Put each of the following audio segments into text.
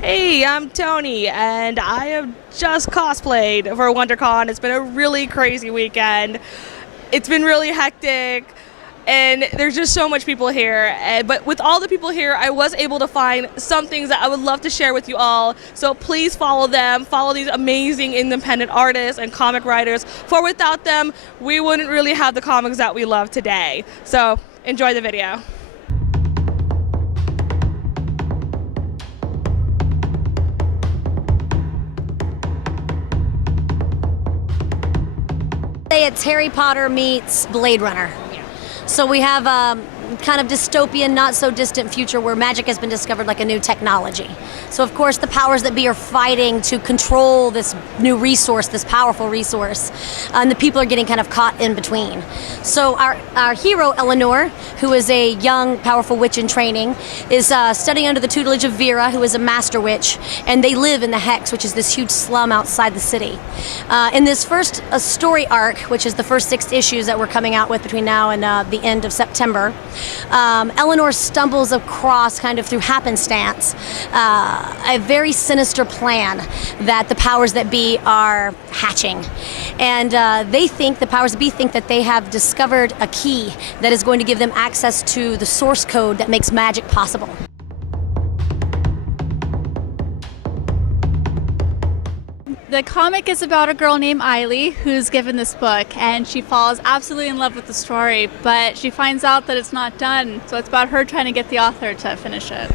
Hey, I'm Toni, and I have just cosplayed for Wondercon. It's been a really crazy weekend. It's been really hectic, and there's just so much people here. But with all the people here, I was able to find some things that I would love to share with you all. So please follow them, follow these amazing independent artists and comic writers, for without them, we wouldn't really have the comics that we love today. So enjoy the video. It's Harry Potter meets Blade Runner. So we have kind of dystopian, not so distant future where magic has been discovered like a new technology. So of course the powers that be are fighting to control this new resource, this powerful resource, and the people are getting kind of caught in between. So our hero, Eleanor, who is a young, powerful witch in training, is studying under the tutelage of Vera, who is a master witch, and they live in the Hex, which is this huge slum outside the city. In this first story arc, which is the first 6 issues that we're coming out with between now and the end of September, Eleanor stumbles across, kind of through happenstance, a very sinister plan that the powers that be are hatching. And the powers that be think that they have discovered a key that is going to give them access to the source code that makes magic possible. The comic is about a girl named Eiley who's given this book, and she falls absolutely in love with the story, but she finds out that it's not done, so it's about her trying to get the author to finish it.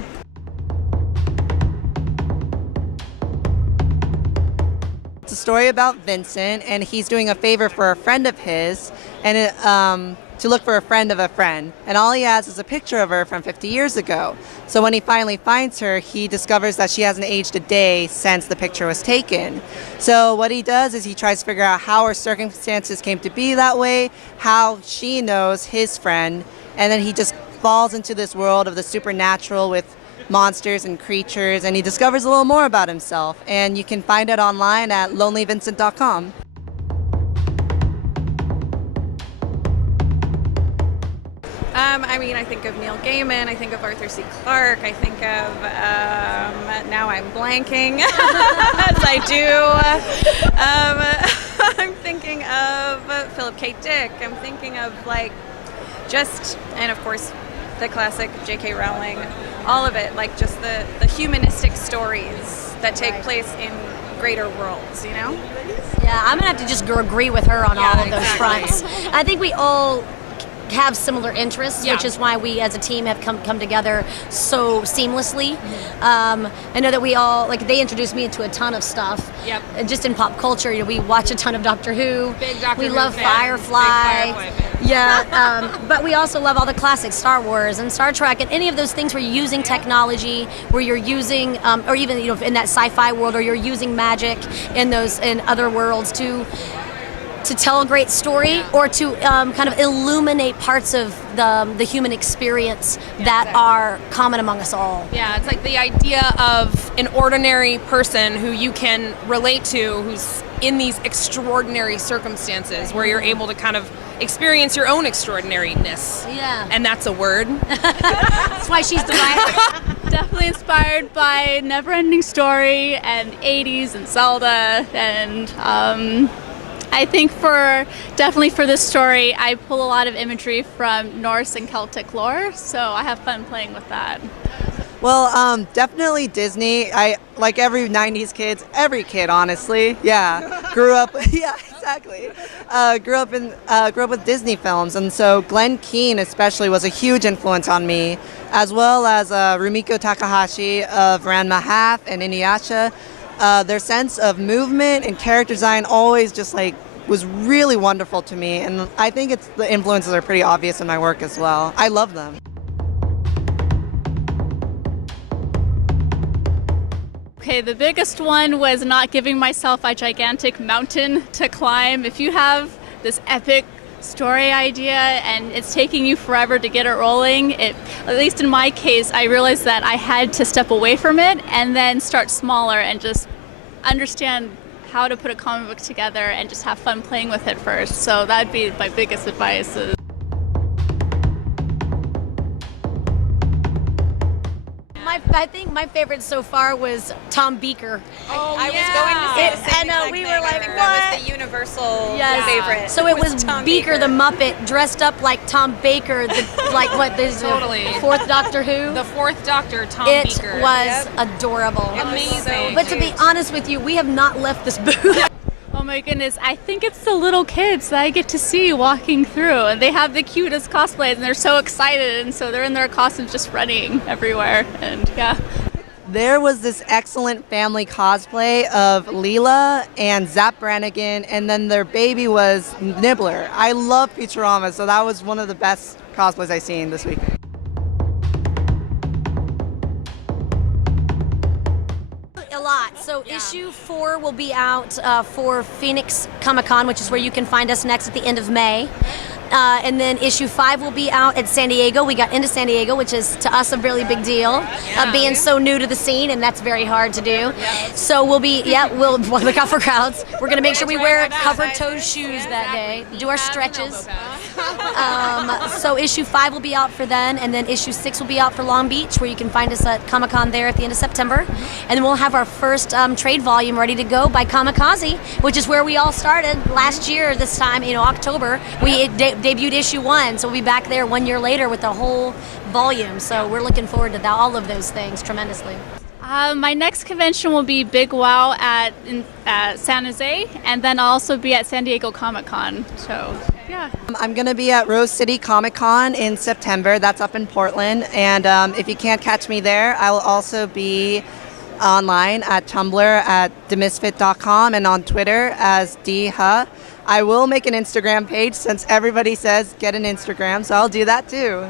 It's a story about Vincent, and he's doing a favor for a friend of his, and to look for a friend of a friend. And all he has is a picture of her from 50 years ago. So when he finally finds her, he discovers that she hasn't aged a day since the picture was taken. So what he does is he tries to figure out how her circumstances came to be that way, how she knows his friend, and then he just falls into this world of the supernatural with monsters and creatures, and he discovers a little more about himself. And you can find it online at lonelyvincent.com. I think of Neil Gaiman, I think of Arthur C. Clarke, I think of, now I'm blanking, as I do. I'm thinking of Philip K. Dick, I'm thinking of and of course, the classic J.K. Rowling, all of it, just the humanistic stories that take place in greater worlds, you know? Yeah, I'm gonna have to just agree with her on all of those fronts. I think we all have similar interests, which is why we as a team have come together so seamlessly. I know that we all, they introduced me into a ton of stuff. Just in pop culture, we watch a ton of Doctor Who. Big Doctor we Who love fan. Firefly. But we also love all the classics, Star Wars and Star Trek, and any of those things where you're using technology, where you're using, or even in that sci-fi world, or you're using magic in other worlds to tell a great story, or to kind of illuminate parts of the human experience that are common among us all. Yeah, it's like the idea of an ordinary person who you can relate to, who's in these extraordinary circumstances where you're able to kind of experience your own extraordinariness. Yeah. And that's a word. That's why she's the writer. Definitely inspired by Neverending Story and 80s and Zelda, and I think definitely for this story, I pull a lot of imagery from Norse and Celtic lore, so I have fun playing with that. Well, definitely Disney. Like every 90s kids, every kid, honestly. Yeah, grew up. Yeah, exactly. Grew up with Disney films, and so Glenn Keane especially was a huge influence on me, as well as Rumiko Takahashi of Ranma Half and Inuyasha. Their sense of movement and character design always just was really wonderful to me, and I think the influences are pretty obvious in my work as well. I love them. Okay, the biggest one was not giving myself a gigantic mountain to climb. If you have this epic story idea and it's taking you forever to get it rolling, at least in my case, I realized that I had to step away from it and then start smaller and just understand how to put a comic book together and just have fun playing with it first. So that'd be my biggest advice. My I think my favorite so far was Tom Beaker. I was going to say the same I know, exact we thing. were I like, think that was what? the universal Yes. favorite. So it was Tom Beaker the Muppet dressed up like Tom Baker, the Totally. fourth Doctor Who. The fourth Doctor, Tom It Beaker. was adorable. Amazing. But to be honest with you, we have not left this booth. Oh my goodness, I think it's the little kids that I get to see walking through, and they have the cutest cosplays, and they're so excited, and so they're in their costumes just running everywhere, and yeah. There was this excellent family cosplay of Leela and Zap Brannigan, and then their baby was Nibbler. I love Futurama, so that was one of the best cosplays I've seen this weekend. A lot. So issue 4 will be out for Phoenix Comic Con, which is where you can find us next at the end of May. And then issue 5 will be out at San Diego. We got into San Diego, which is to us a really big deal, being so new to the scene, and that's very hard to do. So we'll look out for crowds. We're going to make sure we wear covered-toe shoes that day, do our stretches. So issue 5 will be out for then, and then issue 6 will be out for Long Beach, where you can find us at Comic-Con there at the end of September. And then we'll have our first trade volume ready to go by Kamikaze, which is where we all started last year this time, October. We debuted issue 1, so we'll be back there 1 year later with the whole volume. So we're looking forward to all of those things tremendously. My next convention will be Big Wow at San Jose, and then I'll also be at San Diego Comic Con. So, yeah. I'm going to be at Rose City Comic Con in September. That's up in Portland. And if you can't catch me there, I will also be online at Tumblr at themisfit.com and on Twitter as dha. I will make an Instagram page since everybody says get an Instagram, so I'll do that too.